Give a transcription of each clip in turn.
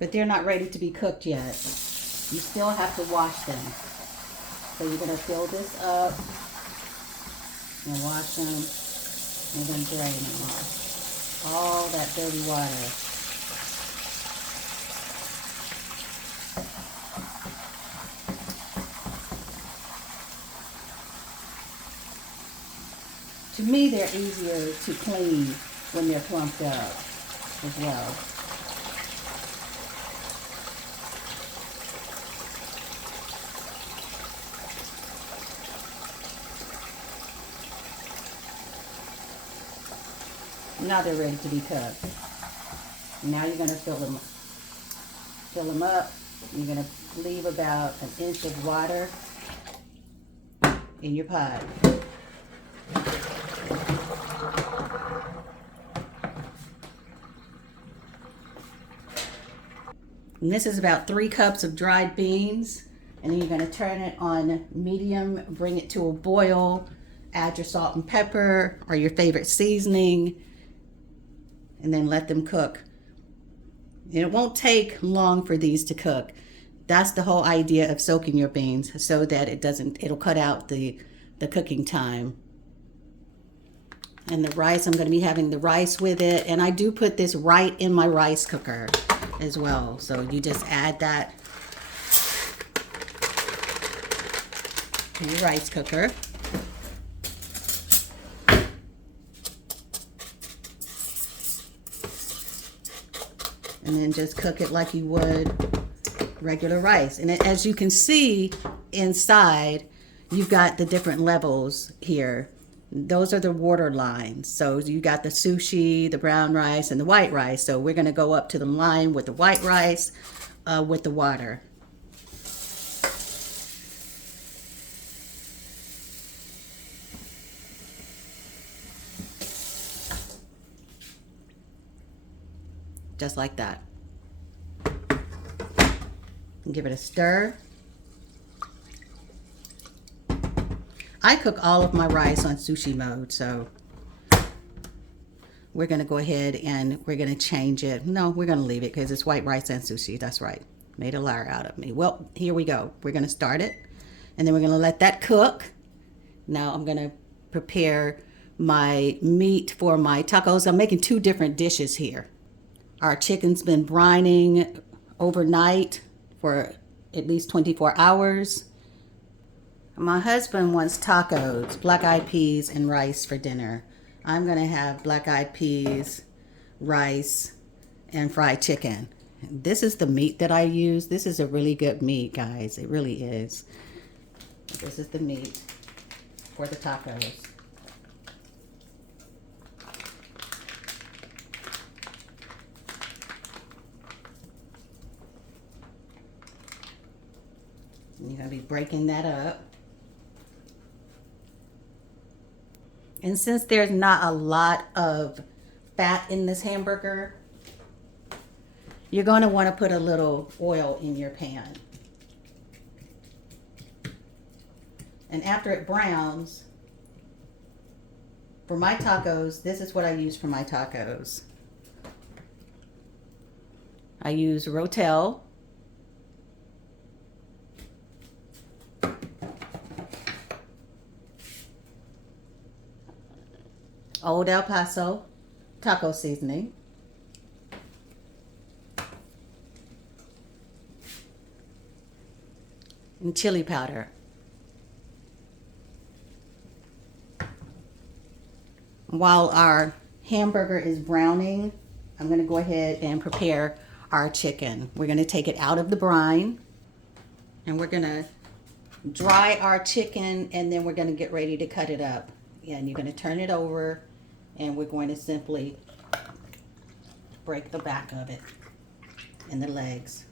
but they're not ready to be cooked yet. You still have to wash them. So you're going to fill this up and wash them and then drain them off. All that dirty water. To me, they're easier to clean when they're clumped up as well. Now they're ready to be cooked. Now you're going to fill them up. You're going to leave about an inch of water in your pot. And this is about 3 cups of dried beans. And then you're going to turn it on medium, bring it to a boil, add your salt and pepper or your favorite seasoning, and then let them cook. And it won't take long for these to cook. That's the whole idea of soaking your beans, so that it'll cut out the cooking time. And the rice, I'm going to be having the rice with it. And I do put this right in my rice cooker as well. So you just add that to your rice cooker. And then just cook it like you would regular rice. And as you can see inside, you've got the different levels here. Those are the water lines. So you got the sushi, the brown rice, and the white rice. So we're going to go up to the line with the white rice with the water. Just like that. And give it a stir. I cook all of my rice on sushi mode, so we're going to go ahead and we're going to change it. No, we're going to leave it because it's white rice and sushi. That's right. Made a liar out of me. Well, here we go. We're going to start it, and then we're going to let that cook. Now I'm going to prepare my meat for my tacos. I'm making 2 different dishes here. Our chicken's been brining overnight for at least 24 hours. My husband wants tacos, black-eyed peas, and rice for dinner. I'm going to have black-eyed peas, rice, and fried chicken. This is the meat that I use. This is a really good meat, guys. It really is. This is the meat for the tacos. You're going to be breaking that up. And since there's not a lot of fat in this hamburger, you're going to want to put a little oil in your pan. And after it browns, for my tacos, this is what I use for my tacos. I use Rotel. Old El Paso taco seasoning. And chili powder. While our hamburger is browning, I'm going to go ahead and prepare our chicken. We're going to take it out of the brine, and we're going to dry our chicken, and then we're going to get ready to cut it up. And you're going to turn it over, and we're going to simply break the back of it and the legs.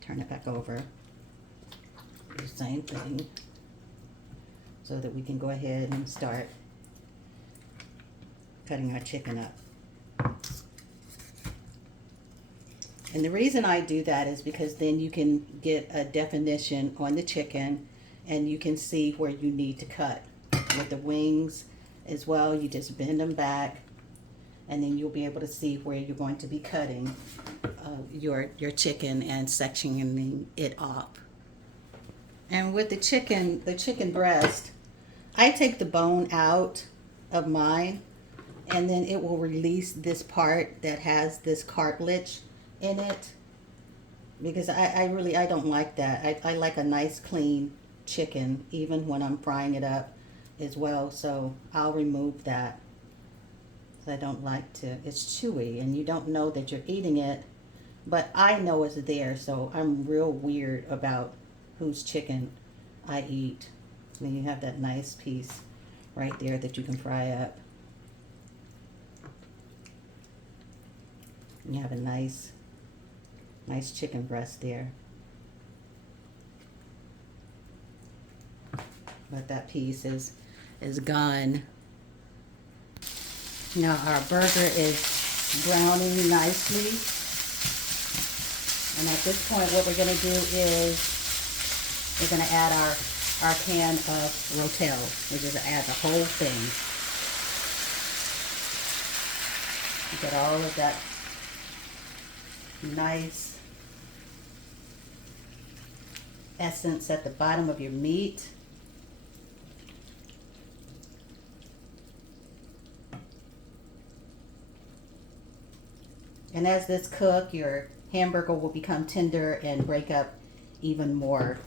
Turn it back over. Do the same thing so that we can go ahead and start cutting our chicken up. And the reason I do that is because then you can get a definition on the chicken, and you can see where you need to cut. With the wings as well, you just bend them back and then you'll be able to see where you're going to be cutting your chicken and sectioning it off. And with the chicken breast, I take the bone out of mine, and then it will release this part that has this cartilage in it, because I don't like that. I like a nice clean chicken even when I'm frying it up as well, so I'll remove that. I don't like to, it's chewy and you don't know that you're eating it, but I know it's there, so I'm real weird about whose chicken I eat. And you have that nice piece right there that you can fry up. You have a nice chicken breast there. But that piece is gone. Now our burger is browning nicely. And at this point, what we're gonna do is we're gonna add our can of Rotel. We're just gonna add the whole thing. You get all of that nice essence at the bottom of your meat. And as this cooks, your hamburger will become tender and break up even more.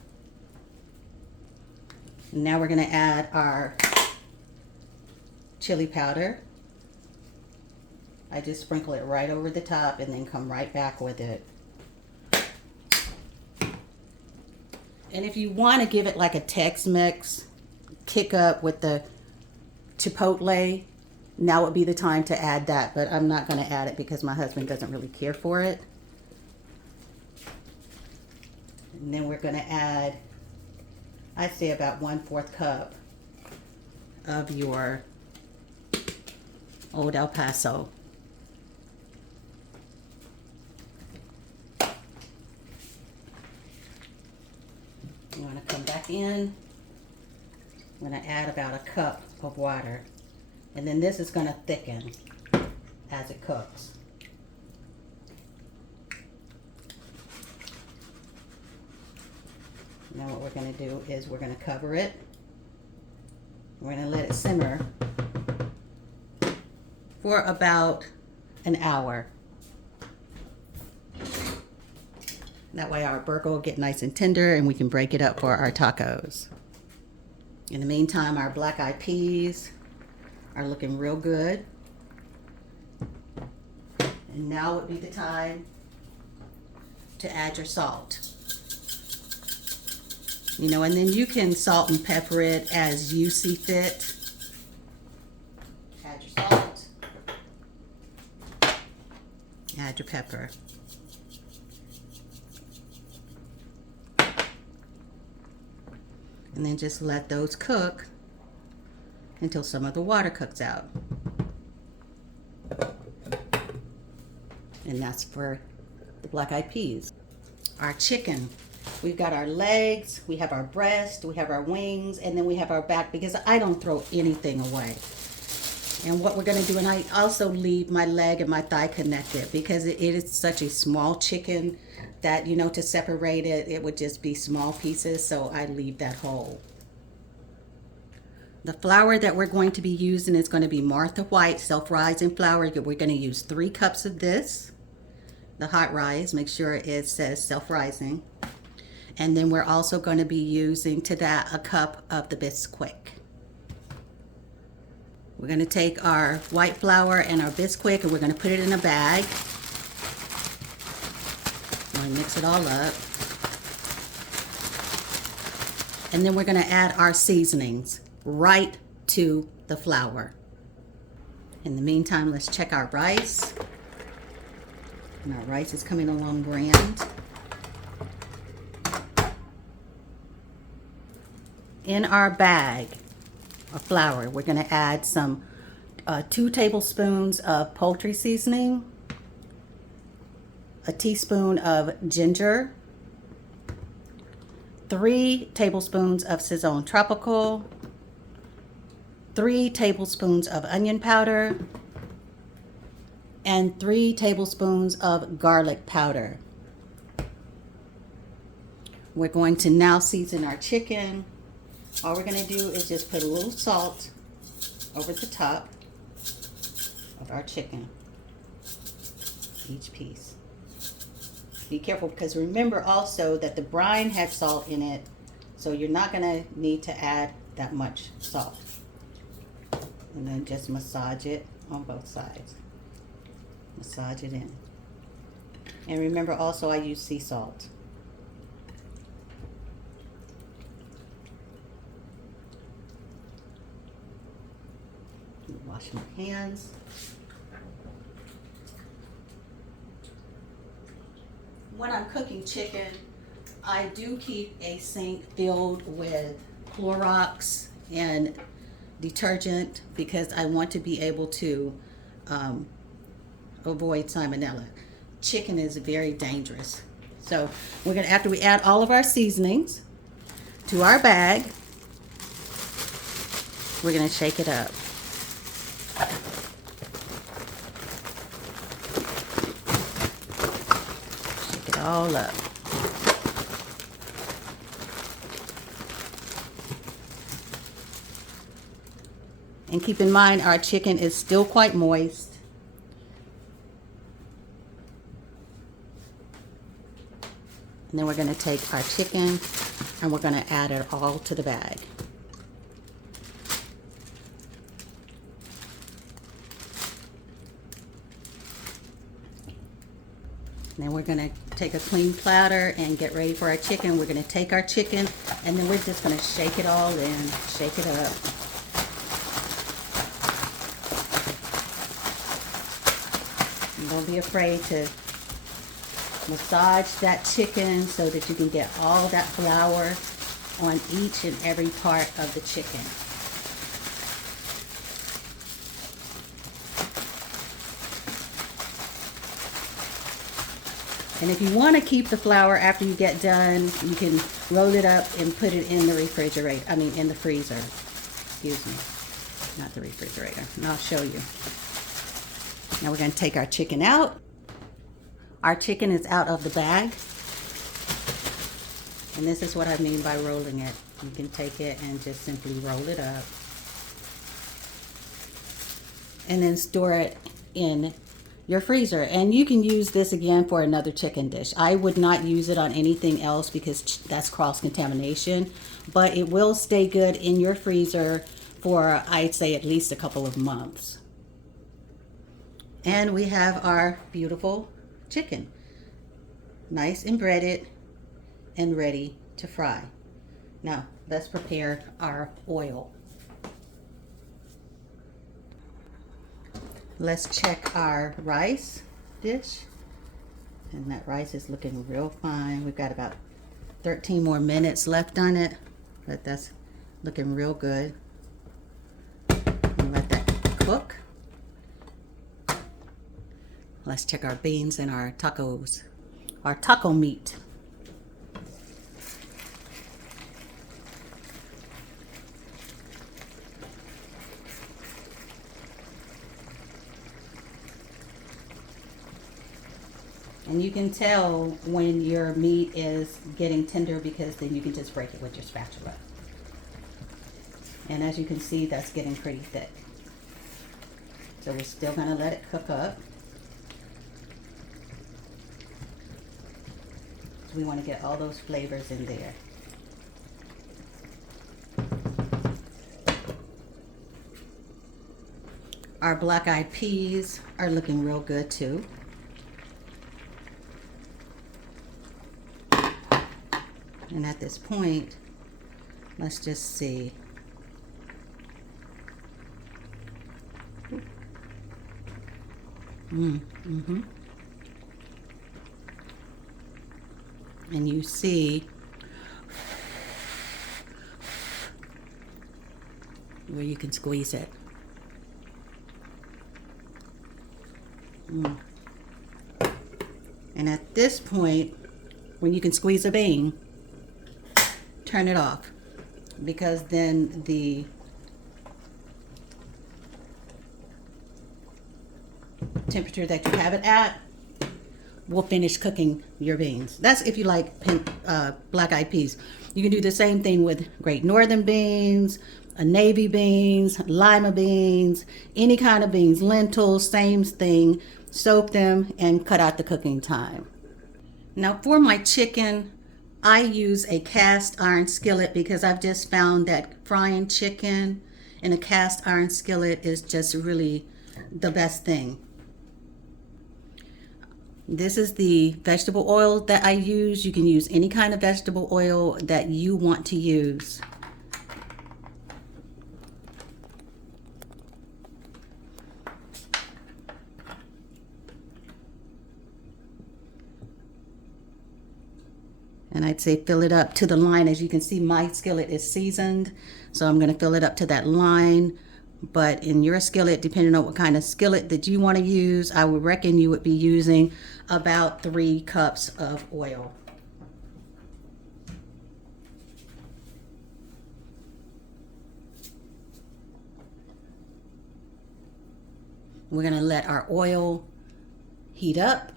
Now we're going to add our chili powder. I just sprinkle it right over the top and then come right back with it. And if you want to give it like a Tex-Mex kick up with the chipotle, now would be the time to add that, but I'm not going to add it because my husband doesn't really care for it. And then we're going to add, I'd say about 1/4 cup of your Old El Paso. You want to come back in. I'm going to add about a cup of water. And then this is going to thicken as it cooks. Now what we're going to do is we're going to cover it. We're going to let it simmer for about an hour. That way our burger will get nice and tender and we can break it up for our tacos. In the meantime, our black-eyed peas are looking real good. And now would be the time to add your salt. You know, and then you can salt and pepper it as you see fit. Add your salt. Add your pepper. And then just let those cook until some of the water cooks out. And that's for the black-eyed peas. Our chicken. We've got our legs, we have our breast, we have our wings, and then we have our back, because I don't throw anything away. And what we're going to do, and I also leave my leg and my thigh connected, because it is such a small chicken that, you know, to separate it, it would just be small pieces, so I leave that whole. The flour that we're going to be using is going to be Martha White self-rising flour. We're going to use 3 cups of this. The hot rise, make sure it says self-rising. And then we're also going to be using to that a cup of the Bisquick. We're going to take our white flour and our Bisquick and we're going to put it in a bag. I'm going to mix it all up. And then we're going to add our seasonings right to the flour. In the meantime, let's check our rice. And our rice is coming along grand. In our bag of flour, we're going to add some 2 tablespoons of poultry seasoning, a teaspoon of ginger, 3 tablespoons of Saison Tropical, 3 tablespoons of onion powder, and 3 tablespoons of garlic powder. We're going to now season our chicken. All we're going to do is just put a little salt over the top of our chicken, each piece. Be careful, because remember also that the brine had salt in it, so you're not going to need to add that much salt. And then just massage it on both sides. Massage it in. And remember also, I use sea salt. Wash my hands. When I'm cooking chicken, I do keep a sink filled with Clorox and detergent, because I want to be able to avoid salmonella. Chicken is very dangerous. So we're gonna, after we add all of our seasonings to our bag, we're gonna shake it up. Shake it all up. And keep in mind, our chicken is still quite moist. And then we're going to take our chicken and we're going to add it all to the bag. And then we're going to take a clean platter and get ready for our chicken. We're going to take our chicken and then we're just going to shake it all in, shake it up. And don't be afraid to massage that chicken so that you can get all that flour on each and every part of the chicken. And if you want to keep the flour after you get done, you can roll it up and put it in the refrigerator. I mean, in the freezer. Excuse me. Not the refrigerator. And I'll show you. Now we're going to take our chicken out. Our chicken is out of the bag. And this is what I mean by rolling it. You can take it and just simply roll it up. And then store it in your freezer. And you can use this again for another chicken dish. I would not use it on anything else because that's cross-contamination. But it will stay good in your freezer for, I'd say, at least a couple of months. And we have our beautiful chicken. Nice and breaded and ready to fry. Now, let's prepare our oil. Let's check our rice dish. And that rice is looking real fine. We've got about 13 more minutes left on it, but that's looking real good. And let that cook. Let's check our beans and our tacos, our taco meat. And you can tell when your meat is getting tender because then you can just break it with your spatula. And as you can see, that's getting pretty thick. So we're still going to let it cook up. We want to get all those flavors in there. Our black-eyed peas are looking real good too. And at this point, let's just see. And you see where you can squeeze it. And at this point, when you can squeeze a bean, turn it off, because then the temperature that you have it at will finish cooking your beans. That's if you like black eyed peas. You can do the same thing with Great Northern beans, navy beans, lima beans, any kind of beans, lentils, same thing. Soak them and cut out the cooking time. Now for my chicken, I use a cast iron skillet because I've just found that frying chicken in a cast iron skillet is just really the best thing. This is the vegetable oil that I use. You can use any kind of vegetable oil that you want to use. And I'd say fill it up to the line. As you can see, my skillet is seasoned, so I'm going to fill it up to that line. But in your skillet, depending on what kind of skillet that you want to use, I would reckon you would be using about 3 cups of oil. We're going to let our oil heat up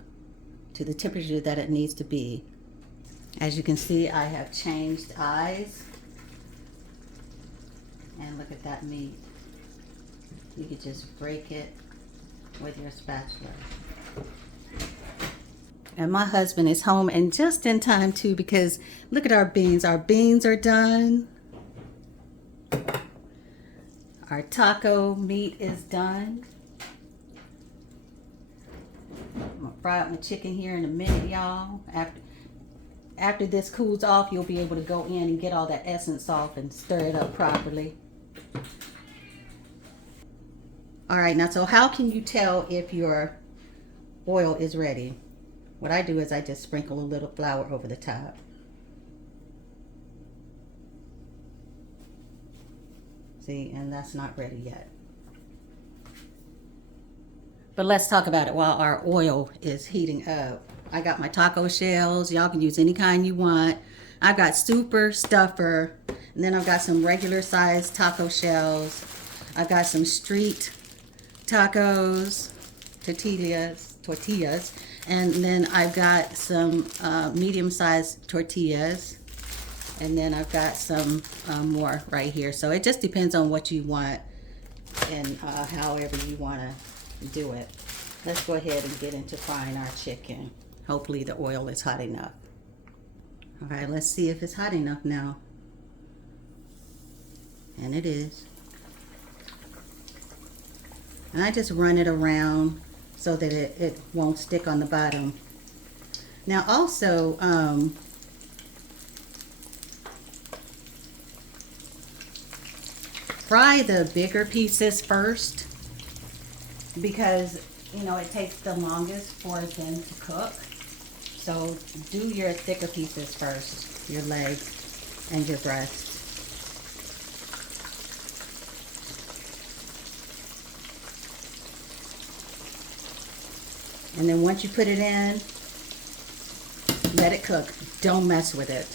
to the temperature that it needs to be. As you can see, I have changed eyes. And look at that meat. You could just break it with your spatula. And my husband is home and just in time too, because look at our beans. Our beans are done. Our taco meat is done. I'm gonna fry up my chicken here in a minute, y'all. After this cools off, you'll be able to go in and get all that essence off and stir it up properly. All right, now so how can you tell if your oil is ready? What I do is I just sprinkle a little flour over the top. See, and that's not ready yet. But let's talk about it while our oil is heating up. I got my taco shells. Y'all can use any kind you want. I've got super stuffer, and then I've got some regular size taco shells. I've got some street tacos, tortillas, and then I've got some medium-sized tortillas, and then I've got some more right here. So it just depends on what you want and however you want to do it. Let's go ahead and get into frying our chicken. Hopefully the oil is hot enough. All right, let's see if it's hot enough now. And it is. And I just run it around so that it won't stick on the bottom. Now also, fry the bigger pieces first because, you know, it takes the longest for them to cook. So do your thicker pieces first, your legs and your breast. And then once you put it in, let it cook. Don't mess with it.